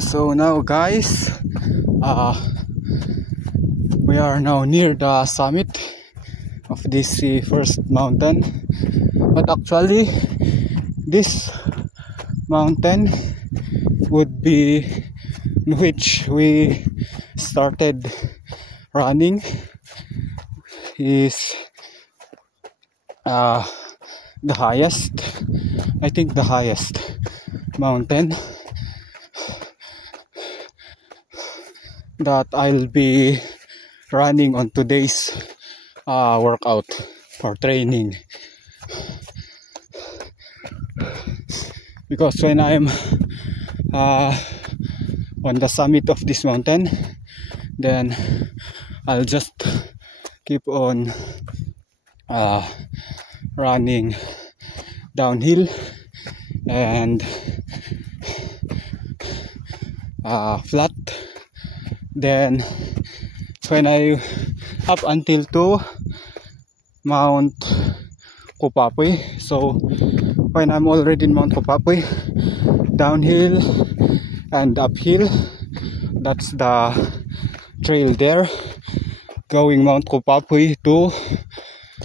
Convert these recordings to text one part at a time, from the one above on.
So now guys, we are now near the summit of this first mountain, but actually this mountain would be in which we started running is the highest, I think the highest mountain that I'll be running on today's workout for training, because when I'm on the summit of this mountain, then I'll just keep on running downhill and flat. Then when I up until to Mount Kupapuy, so when I'm already in Mount Kupapuy, downhill and uphill, that's the trail there going Mount Kupapuy to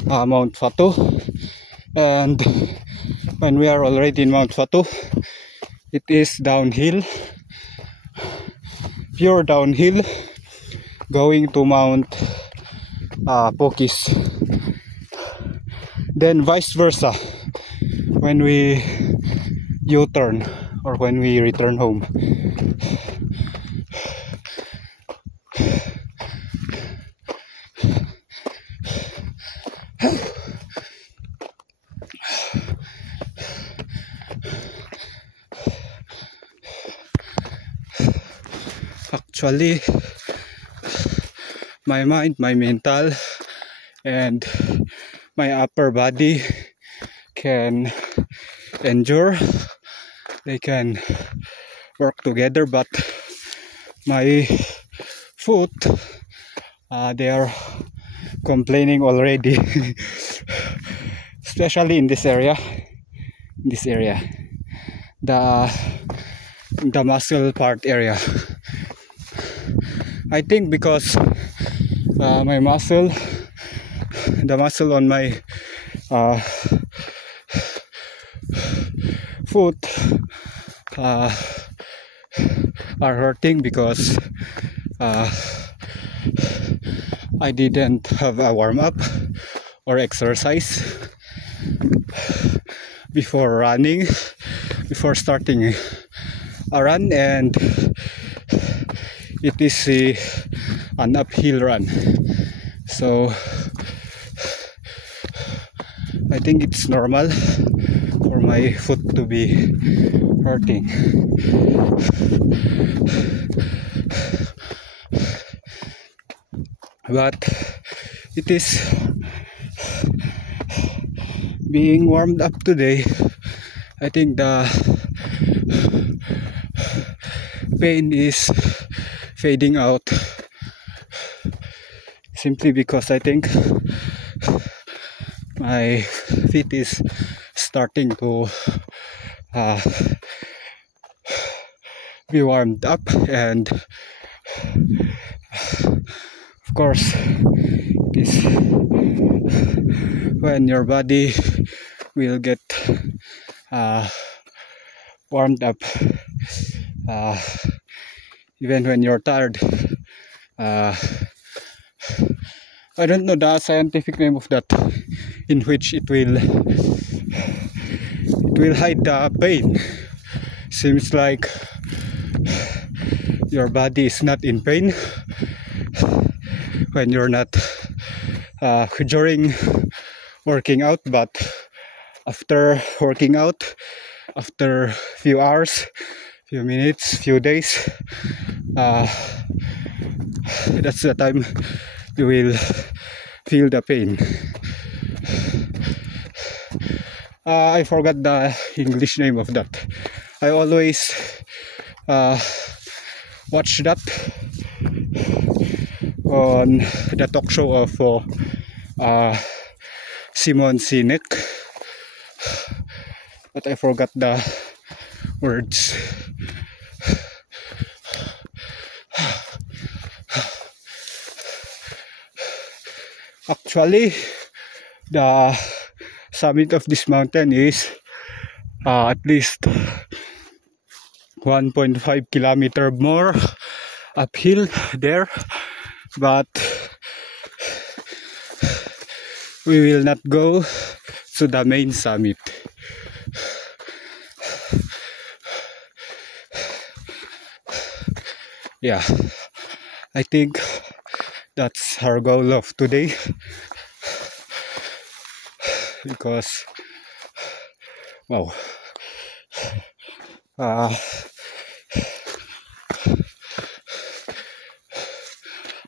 Mount Fatu. And when we are already in Mount Fatu, it is downhill, pure downhill, going to Mount Pokis. Then vice versa when we U-turn or when we return home. Actually, my mind, my mental, and my upper body can endure. They can work together, but my foot, they are complaining already. Especially in this area, the muscle part area. I think because my muscle, the muscle on my foot are hurting because I didn't have a warm-up or exercise before running, before starting a run, and it is an uphill run, so I think it's normal for my foot to be hurting. But it is being warmed up today. I think the pain is fading out, simply because I think my feet is starting to be warmed up, and of course it is when your body will get warmed up, even when you're tired. I don't know the scientific name of that, in which it will hide the pain. Seems like your body is not in pain when you're not during working out, but after working out, after few hours, few minutes, few days, that's the time you will feel the pain. I forgot the English name of that. I always watch that on the talk show of Simon Sinek, but I forgot the words. Actually, the summit of this mountain is at least 1.5 kilometer more uphill there, but we will not go to the main summit. Yeah, I think that's our goal of today, because wow,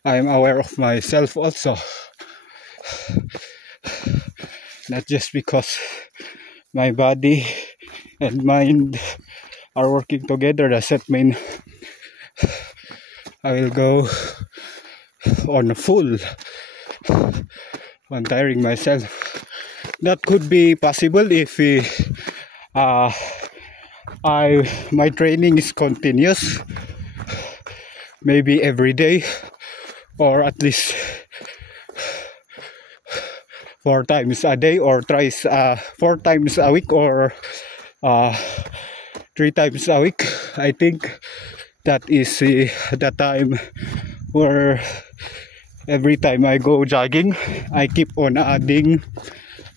I'm aware of myself also, not just because my body and mind are working together. Doesn't mean I will go on full on tiring myself. That could be possible if my training is continuous, maybe every day, or at least 4 times a day, or 4 times a week, or 3 times a week. I think that is the time where every time I go jogging, I keep on adding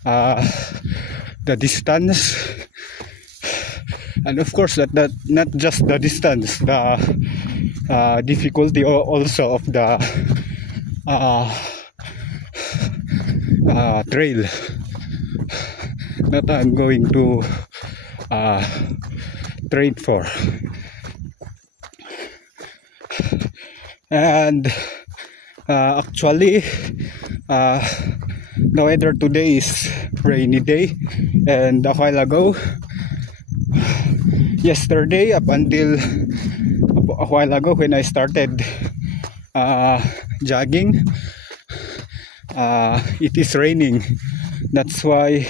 the distance, and of course that not just the distance, the difficulty also of the trail that I'm going to train for. And actually the weather today is rainy day, and a while ago, yesterday up until a while ago when I started jogging, it is raining. That's why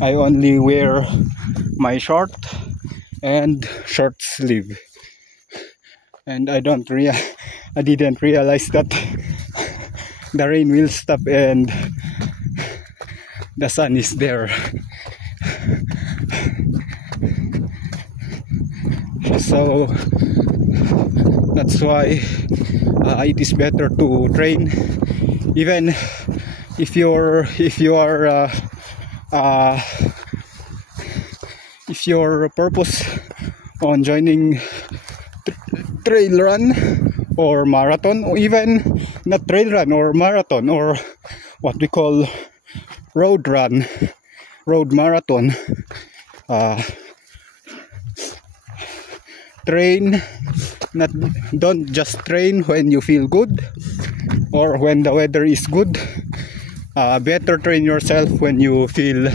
I only wear my short and short sleeve, and I didn't realize that the rain will stop and the sun is there. So that's why it is better to train, even if your purpose on joining trail run or marathon, or even not trail run or marathon, or what we call road marathon. Don't just train when you feel good or when the weather is good. Better train yourself when you feel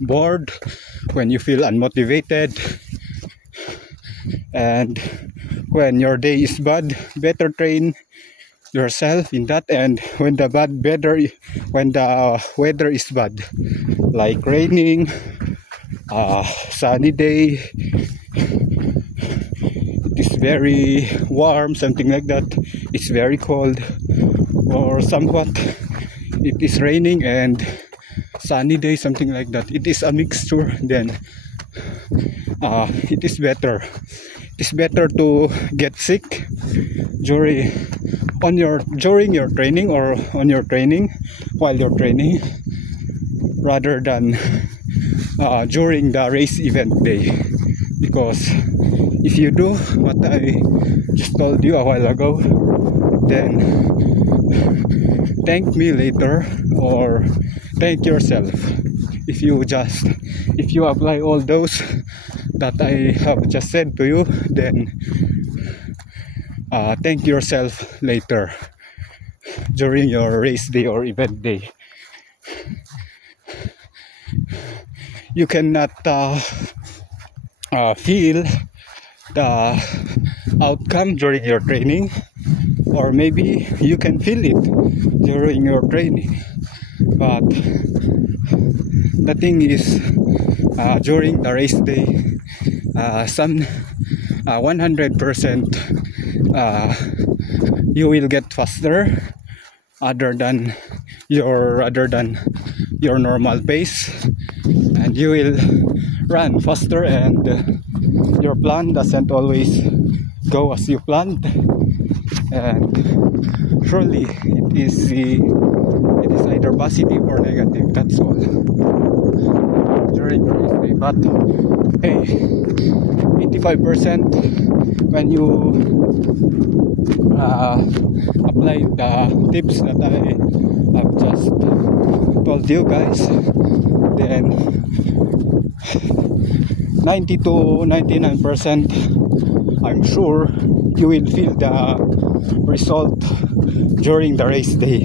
bored, when you feel unmotivated, and when your day is bad. Better train yourself in that. And when the weather is bad, like raining, sunny day, it is very warm, something like that, it's very cold, or somewhat it is raining and sunny day, something like that, it is a mixture, then it is better to get sick during your training, or on your training, while you're training, rather than during the race event day. Because if you do what I just told you a while ago, then thank me later, or thank yourself if you apply all those that I have just said to you. Then thank yourself later during your race day or event day. You cannot feel the outcome during your training, or maybe you can feel it during your training, but the thing is, during the race day, 100% you will get faster other than your normal pace, and you will run faster, and your plan doesn't always go as you planned, and surely it is either positive or negative, that's all, during the race day. But hey, 85% when you apply the tips that I have just told you guys, then 90 to 99% I'm sure you will feel the result during the race day.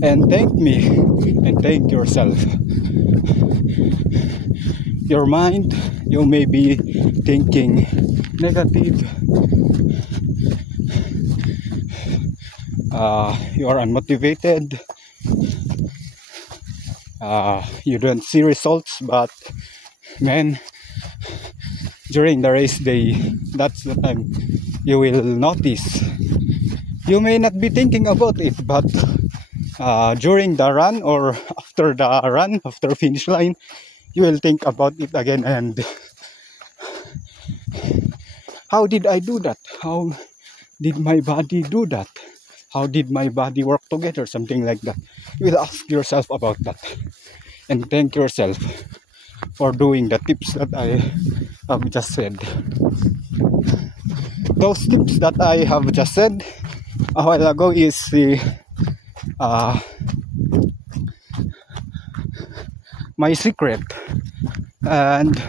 And thank me and thank yourself. Your mind, you may be thinking negative, you are unmotivated, you don't see results, but man, during the race day, that's the time you will notice. You may not be thinking about it, but during the run or after the run, after finish line, you will think about it again. And how did I do that? How did my body do that? How did my body work together? Something like that. You will ask yourself about that, and thank yourself for doing the tips that I have just said. Those tips that I have just said a while ago is my secret, and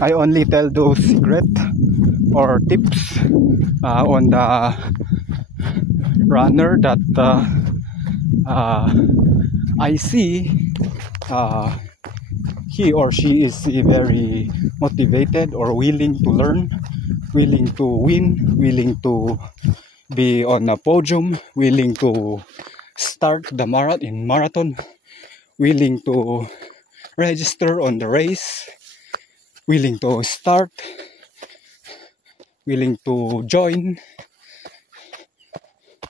I only tell those secret or tips on the runner that I see he or she is very motivated or willing to learn, willing to win, willing to be on a podium, willing to start the marathon, willing to register on the race, willing to start, willing to join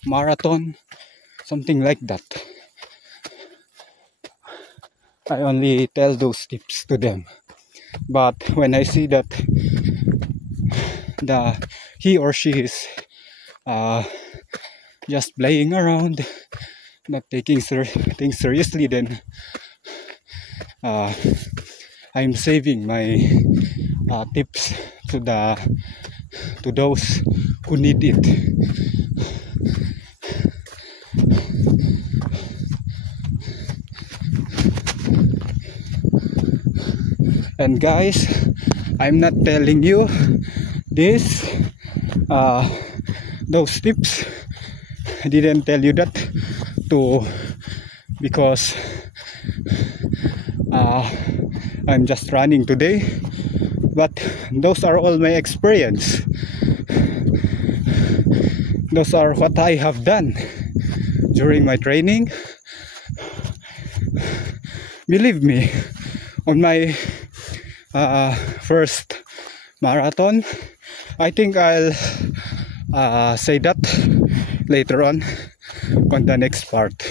marathon, something like that. I only tell those tips to them. But when I see that he or she is just playing around, not taking things seriously, then I'm saving my tips to those who need it. And guys, I'm not telling you this those tips. I didn't tell you that because I'm just running today, but those are all my experience. Those are what I have done during my training. Believe me, on my first marathon, I think I'll say that later on the next part.